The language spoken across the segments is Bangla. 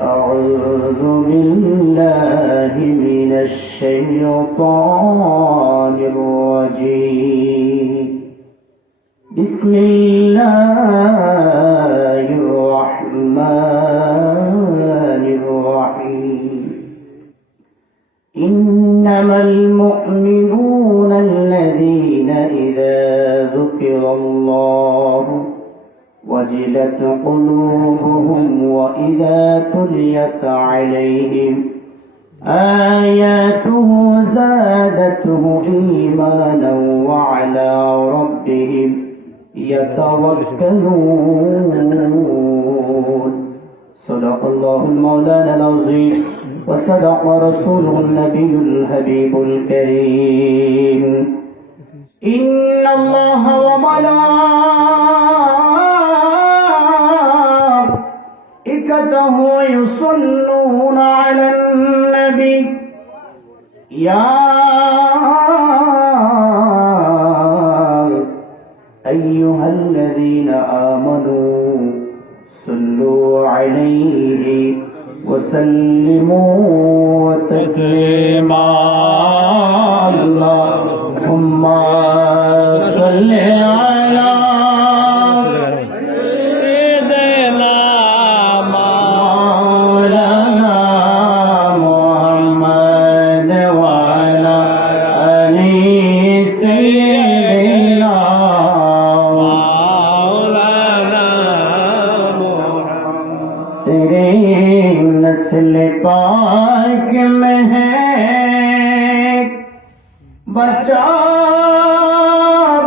أعوذ بالله من الشيطان الرجيم بسم الله الرحمن الرحيم إنما المؤمنون الذين إذا ذكر الله وجلت قلوبهم وإذا تليت عليهم آياته زادتهم إيمانا وعلى ربهم يتوكلون صدق الله المولانا العظيم وصدق رسوله النبي الحبيب الكريم إن الله وملائكته يصلون على النبي يا أيها الذين آمنوا صلوا عليه وسلموا تسليما اللهم صل على سيدنا مولانا محمد وعلى آل سيدنا مولانا محمد तेरे नस्ल पाक में है बचा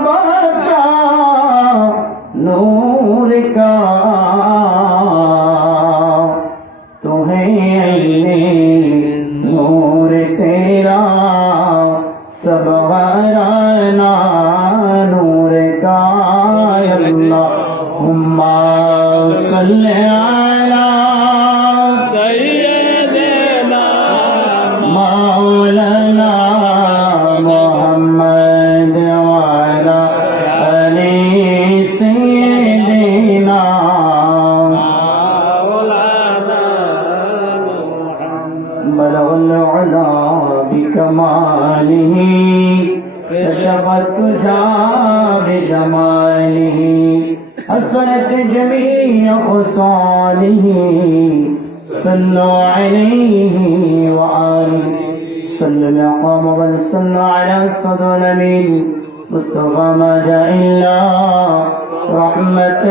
बचा नूर का तुम्हें नूर तेरा सब हराना नूर का अल्लाहुम्मा सल्ली अला सय्यिदना मौलाना मुहम्मद वअला आलि सय्यिदना मौलाना मुहम्मद बलगल उला बिकमालिही कशफत तुझा बिजमालिही हसनत जमीअ खुसालिही صلوا عليه وآله صلوا مقام وصلوا على صدر الأمين مصطفى ما جاء إلا رحمة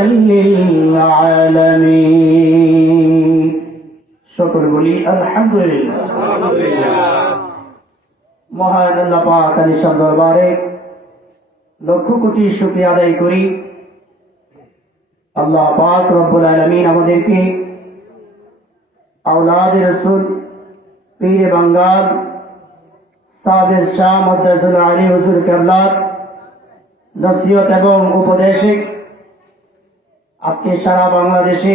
للعالمين شكر بولي الحمد لله মহান আল্লাহ পাক আলিশান দরবারে লক্ষ কোটি শুকরিয়া আদায় করি আল্লাহ পাক রব্বুল আলামিন আমাদেরকে औलाद रसूल पीर बंगाल साबिर शाह मुद्दसुल आली हुजूर केबलार नसीहत एवं उपदेशिक আজকে সারা বাংলাদেশে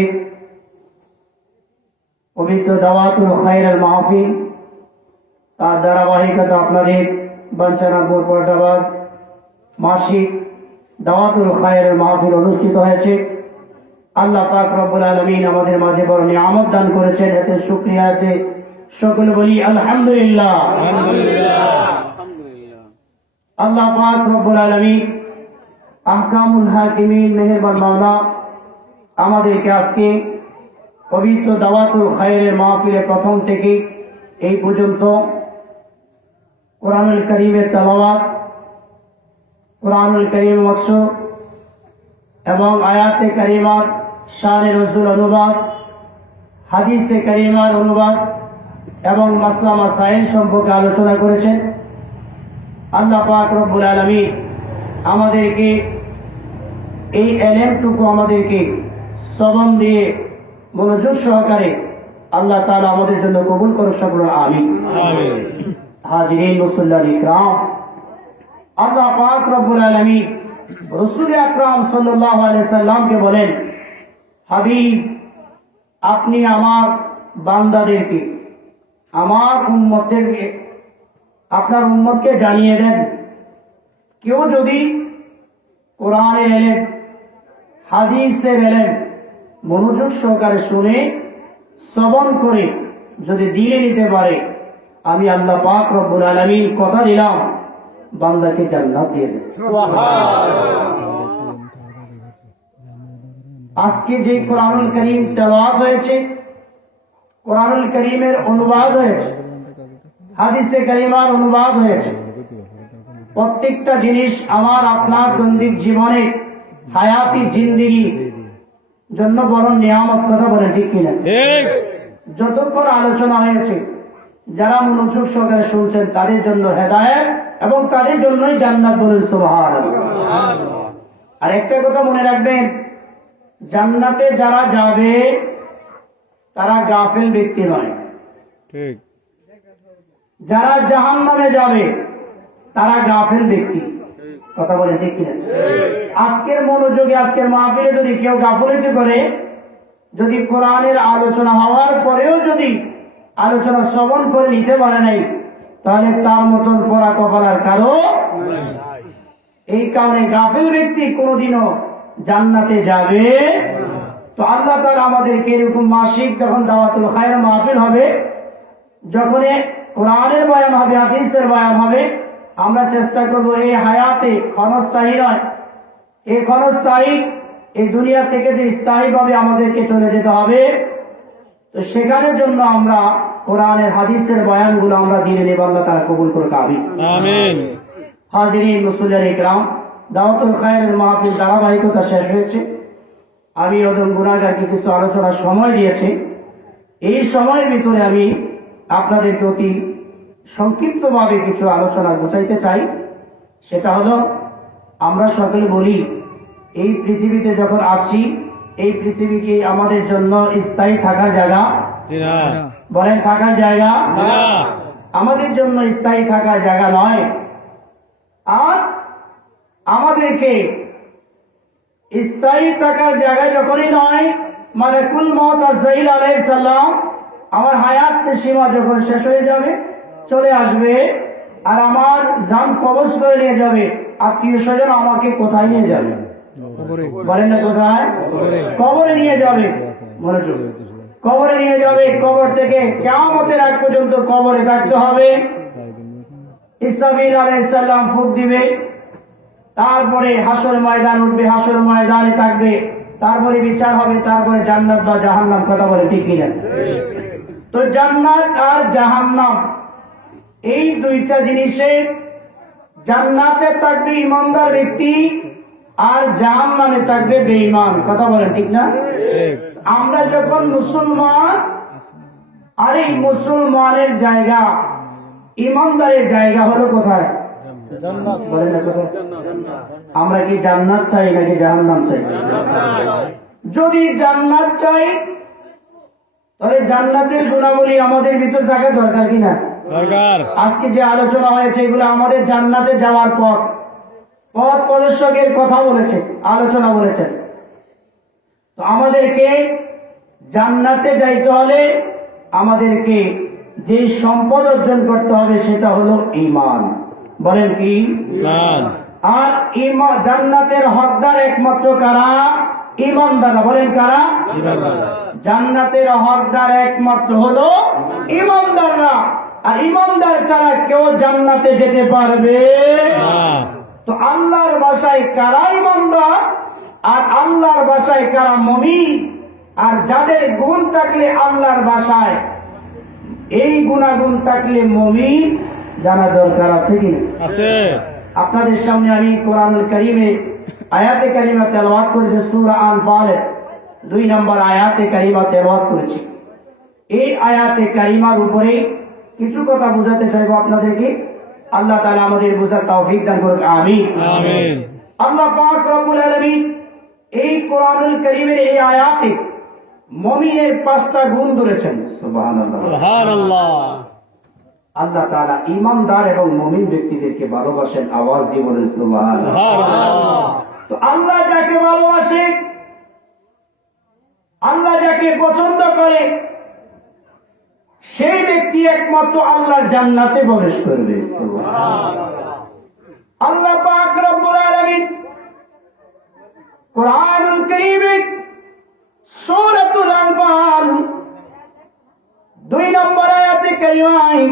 পবিত্র দাওয়াতুল খায়রুল মাহফিল তার ধারাবাহিকতা আপনাদের বাঞ্ছারামপুর পল্টনবাগ মাসিক দাওয়াতুল খায়রুল মাহফিল অনুষ্ঠিত হয়েছে আল্লাহ পাক রব্বুল আলামিন আমাদের মাঝে বড় নিয়ামত দান করেছেন এতে শুকরিয়া এতে সকলে বলি আলহামদুলিল্লাহ আল্লাহ পাক রব্বুল আলামিন আহকামুল হাকিমিন মেহেরবান মাওলা আমাদেরকে আজকে পবিত্র দাওয়াতুল খায়রের মাহফিলের প্রথম থেকে এই পর্যন্ত কোরআনুল কারীমের তেলাওয়াত কোরআনুল কারীম ওয়াকশ এবং আয়াতে কারিমার শানে নজুল অনুবাদ হাদিসে কারিমার অনুবাদ এবং মাসলা মাসাইল সম্পর্কে আলোচনা করেছেন আল্লাহ পাক রব্বুল আলামিন আমাদেরকে এই এলেমটুকু আমাদেরকে শ্রবণ দিয়ে মনোযোগ সহকারে আল্লাহ তাআলা আমাদের জন্য কবুল করুক সকল আমিন আমিন হাজিরিন মুসল্লাল ইকরাম আল্লাহ পাক রব্বুল আলামিন রাসূল আকরাম সাল্লাল্লাহু আলাইহি সাল্লামকে বলেন হাবিব আপনি আমার বান্দাদেরকে আমার উম্মতদেরকে আপনার উম্মতকে জানিয়ে দেন কেউ যদি কোরআনের এলেম হাদিসের এলেম মনোযোগ সহকারে শুনে শ্রবণ করে যদি দিলে নিতে পারে, আমি আল্লাহ পাক রব্বুল আলামিন কথা দিলাম বান্দাকে জান্নাত দিয়ে দেব। আজকে যে কোরআনুল কারীম তেলাওয়াত হয়েছে, কোরআনুল কারীমের অনুবাদ হয়েছে, হাদিসে কারিমার অনুবাদ হয়েছে, প্রত্যেকটা জিনিস আমার আপনার দৈনিক জীবনে হায়াতি জিন্দেগি জন্য বড় নিয়ামত। কথা বলে ঠিক কিনা? যতক্ষণ আলোচনা হয়েছে, যারা মনোযোগ সহকারে শুনছেন তাদের জন্য হেদায়েত এবং তাদের জন্যই জান্নাত। বলেন সুবহানাল্লাহ। আর একটা কথা মনে রাখবেন, জান্নাতে যারা যাবে তারা গাফেল ব্যক্তি নয়। ঠিক। যারা জাহান্নামে যাবে তারা গাফেল ব্যক্তি। কথা বলেন ঠিক কিনা? আজকের মনোযোগে, আজকের মাহফিলে যদি কেউ গাফলতি করে, যদি কোরআনের আলোচনা হওয়ার পরেও যদি আলোচনা শ্রবণ করে নিতে পারে নাই, তাহলে তার মতন পড়া কপালার কারো। এই কারণে গাফেল ব্যক্তি কোনোদিনও জান্নাতে যাবে। তো আল্লাহ তাআলা আমাদেরকে এরকম মাসিক যখন দাওয়াতুল খায়র মাহফিল হবে, যখন কোরআনের বয়ান হবে, হাদিসের বয়ান হবে, আমরা চেষ্টা করব এই হায়াতে ক্ষণস্থায়ী নয়, এই ক্ষণস্থায়ী এই দুনিয়া থেকে যে স্থায়ীভাবে আমাদেরকে চলে যেতে হবে, তো সেখানের জন্য আমরা কোরআনের হাদিসের বয়ানগুলো আমরা দিনে নেব। আল্লাহ তাআলা কবুল করুক, আমিন। হাজিরিন মুসল্লিয়ান ইকরাম, দাওয়াতুল খায়রের মাহফিল ধারাবাহিকতা শেষ হয়েছে। আমি ওদম গুনাহগারকে কিছু আলোচনার সময় দিয়েছি। এই সময়ের ভিতরে আমি আপনাদেরকে অতি সংক্ষিপ্তভাবে কিছু আলোচনা বোঝাইতে চাই। সেটা হলো, আমরা সকলে বলি এই পৃথিবীতে যখন আসি, এই পৃথিবী কি আমাদের জন্য স্থায়ী থাকার জায়গা? বলেন, থাকার জায়গা? আমাদের জন্য স্থায়ী থাকার জায়গা নয়। আর আমাদেরকে স্থায়ী থাকার জায়গা যখনই নয়, মালাকুল মউত আজরাইল আলাইহিস সালাম আমার হায়াত সীমা যখন শেষ হয়ে যাবে, চলে আসবে, আর আমার জান কবজ করে নিয়ে যাবে, আত্মীয় স্বজন আমাকে কোথায় নিয়ে যাবে? বলেন না কোথায়? কবরে নিয়ে যাবে। মনোযোগ, কবরে নিয়ে যাবে। কবর থেকে কিয়ামতের আগ পর্যন্ত কবরে থাকতে হবে। ইসরাফিল আলাইহিস সালাম ফুঁক দিবে, তারপরে হাসর ময়দান উঠবে, হাসর ময়দানে থাকবে, তারপরে বিচার হবে, তারপরে জান্নাত বা জাহান্নাম। কথা বলে ঠিক কিনা? তো জান্নাত আর জাহান্নাম এই দুইটা জিনিসে, জান্নাতে থাকবে ইমানদার ব্যক্তি আর জাহান্নামে থাকবে বেঈমান। কথা বলেন ঠিক না? আমরা যখন মুসলমান, আর এই মুসলমানের জায়গা, ইমানদারের জায়গা হলো কোথায়? জান্নাত। বলেন না কোথায়? আমরা কি জান্নাত চাই নাকি জাহান্নাম চাই? যদি জান্নাত চাই, তাহলে জান্নাতের গুণাবলী আমাদের ভিতর থাকা দরকার কিনা? দরকার। আজকে যে আলোচনা হয়েছে এগুলো আমাদের জান্নাতে যাওয়ার পথ প্রদর্শকের কথা বলেছে, আলোচনা বলেছেন। তো আমাদেরকে জান্নাতে যাইতে হলে আমাদেরকে যে সম্পদ অর্জন করতে হবে সেটা হলো ঈমান। বলেন কি? ঈমান। আর ঈমান, জান্নাতের হকদার একমাত্র কারা? ঈমানদার। বলেন কারা? ঈমানদার। জান্নাতের হকদার একমাত্র হলো ঈমানদাররা। আর ঈমানদার ছাড়া কেউ জান্নাতে যেতে পারবে না। তো আল্লাহর ভাষায় কারা ঈমানদার আর আল্লাহর ভাষায় কারা মুমিন, আর যাদের গুণ থাকলে আল্লাহর ভাষায় এই গুণাগুণ থাকলে মুমিন, জানা দরকার আছে কি? আছে। আপনাদের সামনে আমি কোরআনুল কারীমে আয়াতে কারিমা তেলাওয়াত করেছি, সূরা আনফালের 2 নম্বর আয়াতে কারিমা তেলাওয়াত করেছি। এই আয়াতে কারিমার উপরে কিছু কথা বোঝাতে চাইব আপনাদেরকে। আল্লাহ তাআলা আমাদের বোঝার তৌফিক দান করুন, আমিন। আমিন। আল্লাহ পাক রব্বুল আলামিন এই কোরআনুল কারীমের এই আয়াতে মুমিনের 5টা গুণ ধরেছেন। সুবহানাল্লাহ, সুবহানাল্লাহ। আল্লাহ তাআলা ঈমানদার এবং মুমিন ব্যক্তিদেরকে ভালোবাসেন। আওয়াজ দিয়ে বলেন সুবহানাল্লাহ। তো আল্লাহ যাকে ভালোবাসে, আল্লাহ যাকে পছন্দ করে, সেই ব্যক্তি একমাত্র আল্লাহর জান্নাতে প্রবেশ করবে। সুবহানাল্লাহ। আল্লাহ পাক রব্বুল আলামিন কোরআনুল কারীমে সূরাতুল আনফাল কারিমায়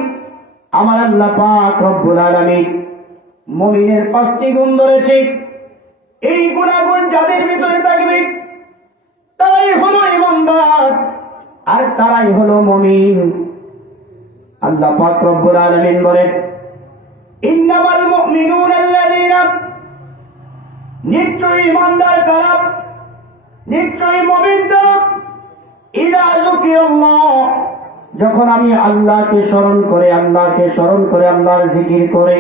আমার আল্লাহ পাক রব্বুল আলামিন মুমিনের 5টি গুণ ধরেছে। এই গুণাগুণ যাদের ভিতরে থাকবে তারাই হলো ঈমানদার আর তারাই হলো মুমিন। আল্লাহ পাক রব্বুল আলামিন বলেন, ইন্নামাল মুমিনুনা আল্লাযীনা, নিশ্চয়ই ঈমানদার তারা, নিশ্চয়ই মুমিন তারা, ইযা যুকিরাল্লাহ, যখন আমি আল্লাহকে স্মরণ করে আল্লাহর জিকির করে,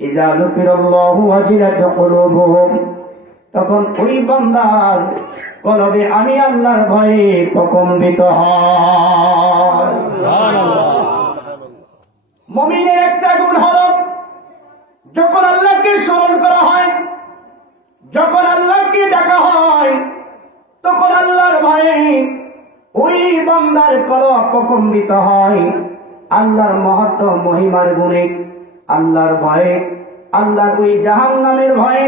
ইযা যুকিরাল্লাহু ওয়াজিলাত কুলুবুহুম, তখন ওই বান্দার কলবে আমি আল্লাহর ভয়ে প্রকম্পিত হয়। মুমিনের একটা গুণ হলো যখন আল্লাহকে স্মরণ করা হয়, যখন আল্লাহকে ডাকা হয়, তখন আল্লাহর ভয়ে ওই বান্দার কলব প্রকম্পিত হয়। আল্লাহর মহত্ব মহিমার গুণে, আল্লাহর ভয়ে, আল্লাহর ওই জাহান্নামের ভয়ে,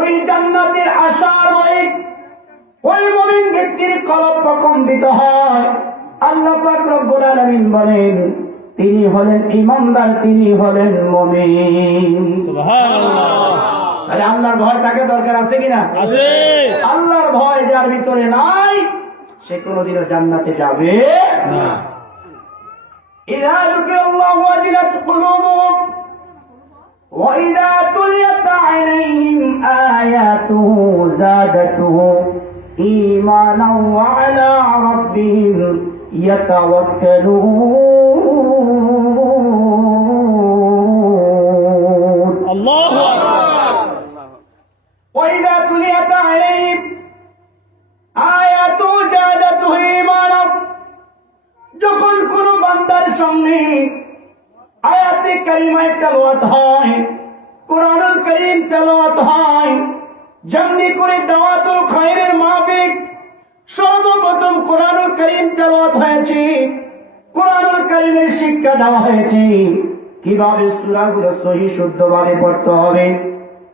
ওই জান্নাতের আশার ভয়ে ওই মুমিন ব্যক্তির কলব প্রকম্পিত হয়। আল্লাহ পাক রব্বুল আলামিন বলেন, তিনি হলেন ঈমানদার, তিনি হলেন মুমিন। সুবহানাল্লাহ। আরে আল্লাহর ভয় তাকে দরকার আছে কিনা? আছে। আল্লাহর ভয় যার ভিতরে নাই সে কোনোদিনও জান্নাতে যাবে না। ইযা যুকিরাল্লাহু ওয়াজিলাত কুলুবুহুম ওয়া ইযা তুলিয়াত আলাইহিম আয়াতুহু যাদাতুহু ঈমানাও ওয়া আলা রাব্বিহিম ইয়াতাওয়াক্কালুন। আল্লাহু আকবার। ওয়া ইযা তুলিয়াত আলাইহিম আয়াতু যাদাতুহু ঈমানাও, যখন কোন বান্দার সামনে আয়াতে কারিমায়ে তেলাওয়াত হয়, কুরআনুল কারীম তেলাওয়াত হয়, যেমনি করে দাওয়াতুল খায়রের মাহফিল সর্বপ্রথম কুরআনুল কারীম তেলাওয়াত হয়েছে, কুরআনুল কারীমের শিক্ষা দেওয়া হয়েছে কিভাবে সূরাগুলো সহি শুদ্ধভাবে পড়তে হবে,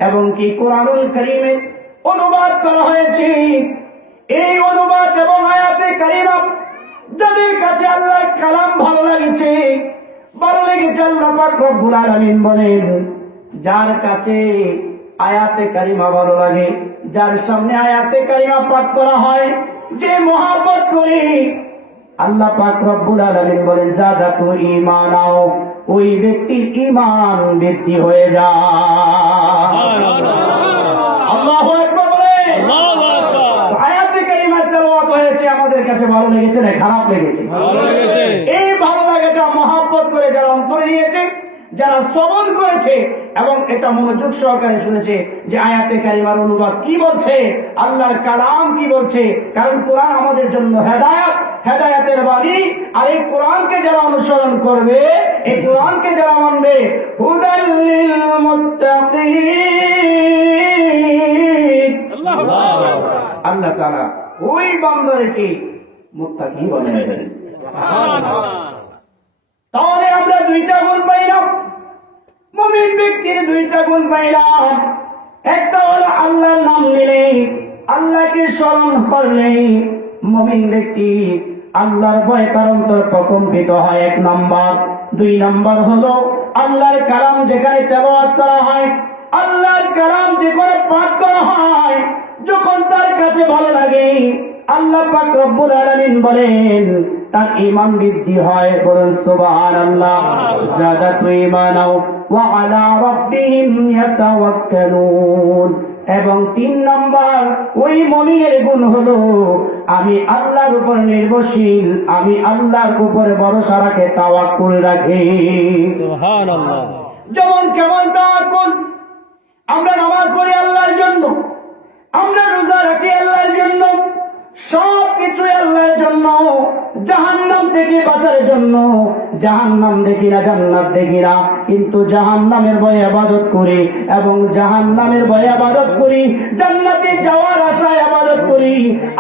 এবং কি কুরআনুল কারীমের অনুবাদ করা হয়েছে। এই অনুবাদ এবং আয়াতে কারিমা যাদের কাছে আল্লাহর কালাম ভালো লেগেছে, আল্লাহ পাক রব্বুল আলামিন বলেন, যার কাছে আয়াতে কারিমা ভালো লাগে, যার সামনে আয়াতে কারিমা পাঠ করা হয়, যে মহব্বত করে, আল্লাহ পাক রব্বুল আলামিন বলেন, যাদাতু ঈমানাও, ওই ব্যক্তির ঈমান বৃদ্ধি হয়ে যায়। আল্লাহু আকবার বলেন। আল্লাহু আকবার। আয়াতে কারিমা তেলাওয়াত হয়েছে, আমাদের কাছে ভালো লেগেছে না খারাপ লেগেছে? ভালো লেগেছে। এই ভালো লাগাটা মহব্বত করে যারা অন্তরে নিয়েছে, যারা শ্রবণ করেছে এবং এটা মনোযোগ সহকারে শুনেছে যে আয়াতে কারিমার অনুবাদ কি বলছে, আল্লাহর কালাম কি বলছে, কারণ কোরআন আমাদের জন্য হেদায়েত, হেদায়েতের বাণী। আর এই কোরআনকে যারা অনুসরণ করবে, এই কোরআনকে যারা মানবে, হুদাল লিল মুত্তাকিন, আল্লাহ তাআলা ওই বান্দাদেরকে মুত্তাকি বানায় দেন। সুবহানাল্লাহ। তাহলে আমরা দুইটা গুণ পাইলাম, মুমিন ব্যক্তির দুইটা গুণ পাইলাম। একটা হলো আল্লাহর নাম নিলে, আল্লাহকে স্মরণ করলে মুমিন ব্যক্তি আল্লাহর ভয়ে তার অন্তর প্রকম্পিত হয়, 1 নাম্বার। 2 নাম্বার হলো আল্লাহর কালাম যেখানে তেলাওয়াত করা হয়, আল্লাহর কালাম যেখানে পাঠ করা হয়, যখন তার কাছে ভালো লাগে, আল্লাহ পাক রব্বুল আলামিন বলেন তার ঈমান বৃদ্ধি হয়। বলুন সুবহানাল্লাহ। যাদাতু ঈমানাও ওয়া আলা রাব্বিহিম ইয়াতাওয়াক্কালুন। এবং 3 নাম্বার ওই মুমিনের গুণ হলো আমি আল্লাহর উপর নির্ভরশীল, আমি আল্লাহর উপর ভরসা রাখে, তাওয়াক্কুল রাখি। সুবহানাল্লাহ। যেমন কেমন তাওয়াক্কুল? আমরা নামাজ পড়ি আল্লাহর জন্য, আমরা রোজা রাখি আল্লাহর জন্য, সব কিছু আল্লাহর জন্য, জাহান্নাম থেকে বাঁচার জন্য। জাহান্নাম দেখি না, জান্নাত দেখি না, কিন্তু জাহান্নামের ভয়ে ইবাদত করি এবং জাহান্নামের ভয়ে ইবাদত করি, জান্নাতে যাওয়ার আশায় ইবাদত করি।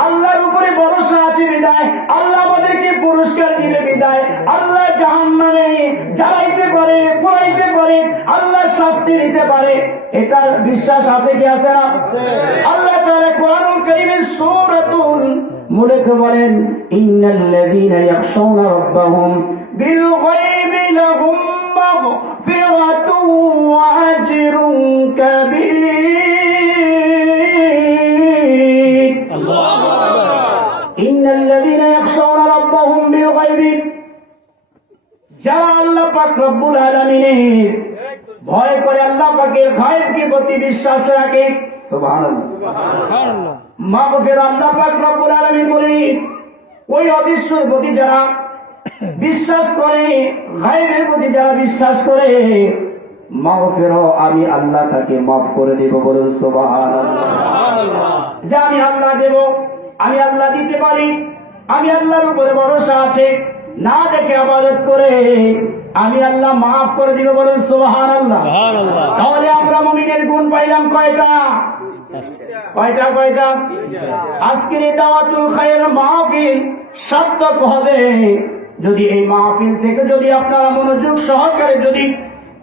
আল্লাহর উপরে ভরসা আছে বিদায় আল্লাহ আমাদেরকে পুরস্কার দিবে বিদায় আল্লাহ জাহান্নামে জ্বালাইতে পারে, পোড়াইতে পারে, আল্লাহ শাস্তি দিতে পারে। এটা বিশ্বাস আছে কি আছে না? আল্লাহ তাআলা কোরআনুল কারীমের সূরাতুল মুলক বলেন, ইন্নাল্লাযীনা ইয়াখশাউনা রাব্বাহুম بالغيب لهم مغفرة وأجر كبير إن الذين يخشون ربهم بالغيب যারা আল্লাহ পাক রব্বুল আলামিনের ভয় করে আল্লাহ পাকের গায়বকে প্রতি বিশ্বাস রাখে সুবহানাল্লাহ মাগফির আল্লাহ পাক রব্বুল আলামিন বলেন ওই অদৃশ্যের প্রতি যারা বিশ্বাস করে গায়বের প্রতি যারা বিশ্বাস করে মাগফির আমি আল্লাহ তাকে মাফ করে দেব বলুন সুবহানাল্লাহ যা আমি আল্লাহ দেব আমি আল্লাহ দিতে পারি আমি আল্লাহর উপরে ভরসা আছে না দেখে ইবাদত করে আমি আল্লাহ মাফ করে দিব বলুন সুবহানাল্লাহ সুবহানাল্লাহ তাহলে আমরা মুমিনের গুণ পাইলাম কয়টা কয়টা আজকের এই দাওয়াতুল খায়র মাহফিল সার্থক হবে যদি এই মাহফিল থেকে যদি আপনারা মনোযোগ সহকারে যদি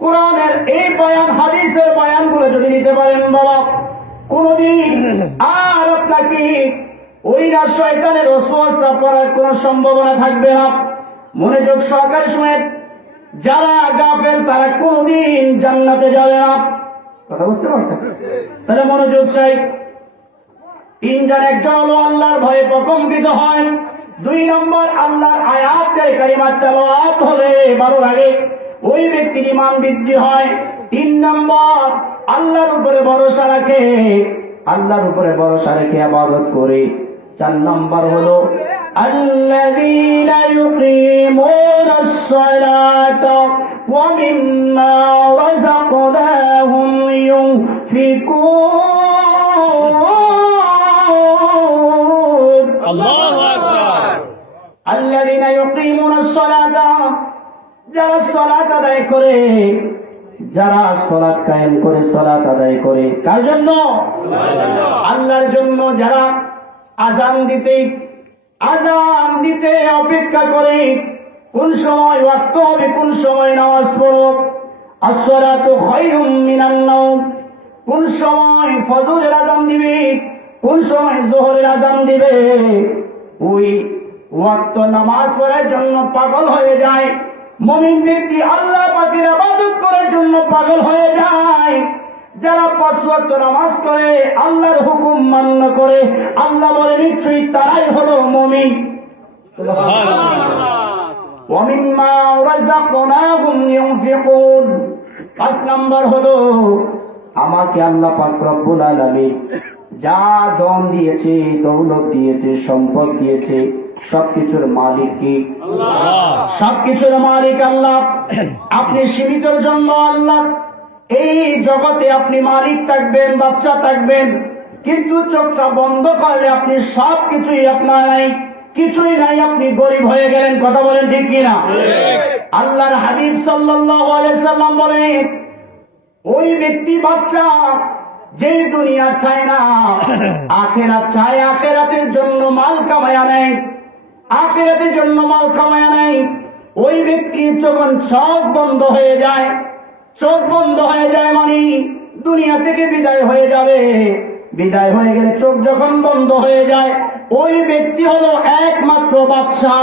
কোরআনের এই বয়ান হাদিসের বয়ানগুলো যদি নিতে পারেন বাবা কোনদিন আর আপনাকে ওই না শয়তানের ওয়াসওয়াসা পড়ার কোনো সম্ভাবনা থাকবে না মনোযোগ সহকারে শুনেন যারা গাফেল তারা কোনদিন জান্নাতে যাবে না কথা বুঝতে পারছেন তাহলে মনোযোগ চাই তিনজন একজন হলো আল্লাহর ভয়ে প্রকম্পিত হয় 2 নম্বর আল্লাহর আয়াতের কালিমা তেলাওয়াত হলে ভালো লাগে ওই ব্যক্তির ঈমান বৃদ্ধি হয় 3 নম্বর আল্লাহর উপরে ভরসা রাখে আল্লাহর উপরে ভরসা রেখে ইবাদত করে 4 নম্বর হলো আল্লাযীনা ইউকিমুনাস সালাতা ওয়া মিম্মা রাযাকনাহুম ইউনফিকুন আল্লাহু আকবার আল্লাযীনা ইউকিমুনাস সালাতা যারা সালাত আদায় করে যারা সালাত কায়েম করে সালাত আদায় করে কার জন্য আল্লাহর জন্য যারা আযান দিতে অপেক্ষা করে কোন সময় ওয়াক্ত হবে কোন সময় নামাজ পড়ব as-salatu খায়রুম মিনান নাওম কোন সময় ফজরের আযান দিবে কোন সময় যোহরের আযান দিবে ওই ওয়াক্ত নামাজ পড়ার জন্য পাগল হয়ে যায় মুমিন ব্যক্তি আল্লাহ পাকের ইবাদত করার জন্য পাগল হয়ে যায় যারা 5 ওয়াক্ত নামাজ পড়ে আল্লাহর হুকুম মান্য করে আল্লাহ বলে নিশ্চয়ই তারাই হলো মুমিন সুবহানাল্লাহ ওয়া মিম্মা রাযাকনাহুম ইউনফিকুন 5 নম্বর হলো আমাকে আল্লাহ পাক রব্বুল আলামিন যা ধন দিয়েছে দৌলত দিয়েছে সম্পদ দিয়েছে সবকিছুর মালিক কি আল্লাহ সবকিছুর মালিক আল্লাহ আপনি সীমিতর জন্য আল্লাহ এই জগতে আপনি মালিক থাকবেন বাদশা থাকবেন কিন্তু চোখটা বন্ধ করলে আপনি সবকিছুই আপনার নাই কিছুই নাই আপনি গরিব হয়ে গেলেন কথা বলেন ঠিক কিনা আল্লাহর হাবিব সাল্লাল্লাহু আলাইহি সাল্লাম বলেন ওই ব্যক্তি বাদশা যে দুনিয়া চায় না আখিরাত চায় আখিরাতের জন্য মাল কামায়া নেই আখিরাতের জন্য মাল কামায়া নেই ওই ব্যক্তি যখন চোখ বন্ধ হয়ে যায় মানে দুনিয়া থেকে বিদায় হয়ে যাবে বিদায় হয়ে গেলে চোখ যখন বন্ধ হয়ে যায় ওই ব্যক্তি হলো একমাত্র বাদশা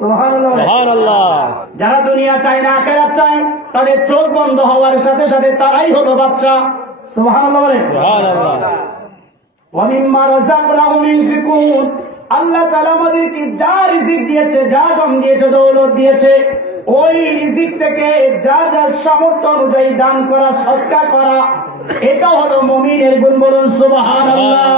সুবহানাল্লাহ যারা দুনিয়া চায় না আখিরাত চায় তাদের চোখ বন্ধ হওয়ার সাথে সাথে তারাই হলো বাদশা সুবহানাল্লাহ সুবহানাল্লাহ ওয়া মিম্মা রাযাকনাহুম ইউনফিকুন আল্লাহ তাআলা আমাদেরকে যা রিজিক দিয়েছে যা ধন দিয়েছে দৌলত দিয়েছে ওই রিজিক থেকে যা যা সামর্থ্য অনুযায়ী দান করা সদকা করা এটা হলো মুমিনের গুণ বলুন সুবহানাল্লাহ